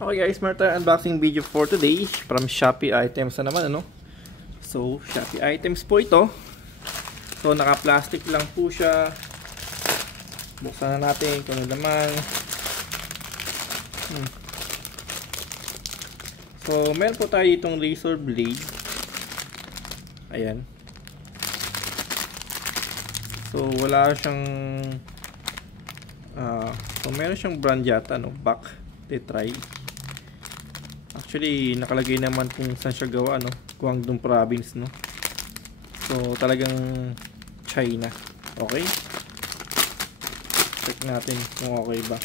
Okay guys, meron tayong unboxing video for today from Shopee items na naman, ano. So, Shopee items po ito. So, naka-plastic lang po siya. Buksan na natin kung ano naman. So, meron po tayo itong razor blade. Ayan. So, wala siyang so, meron siyang brand yata, no? Back Tetry. Actually, nakalagay naman kung saan siya gawa, no? Guangdong province, no? So, talagang China. Okay? Check natin kung okay ba.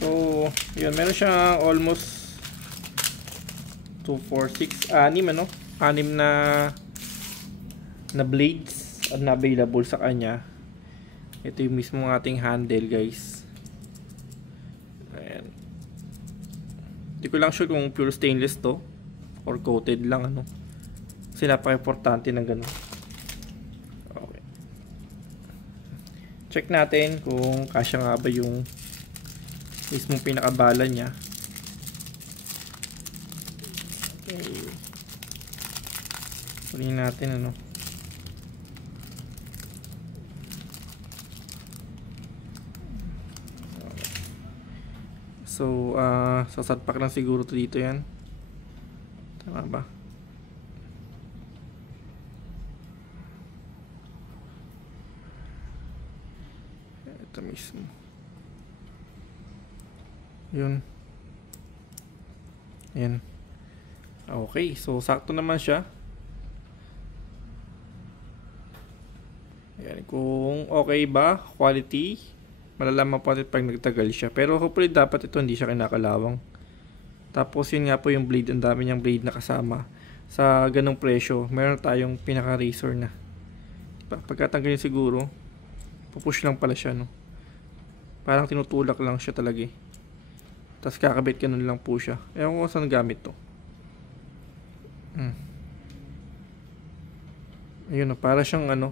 So, yun. Meron siya almost 2, 4, 6, 6, ano? 6 na blades na available sa kanya. Ito yung mismo ating handle, guys. Ayan. Hindi ko lang sure kung pure stainless to or coated lang, ano. Kasi napaka-importante ng ganun. Okay. Check natin kung kasya nga ba yung mismong pinakabala niya. Okay. Kunin natin, ano. So, sasadpak lang siguro to dito yan. Tama ba? Ito mismo. Yun. Ayan. Okay, so sakto naman siya. Ayan, kung okay ba, quality, malalaman po natin pag nagtagal siya. Pero hopefully dapat ito hindi siya kinakalawang. Tapos yun nga po yung blade. Ang dami niyang blade na kasama. Sa ganong presyo, meron tayong pinaka razor na. Pagkatanggalin siguro, pupush lang pala siya, no? Parang tinutulak lang siya talaga eh. Tapos kakabit ganun lang po siya. Ewan ko saan gamit to. Ayun, no? Para siyang ano,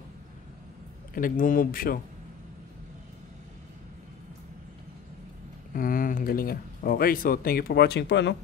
nagmo-move siya. Galing ah. Okay, so thank you for watching po, ano.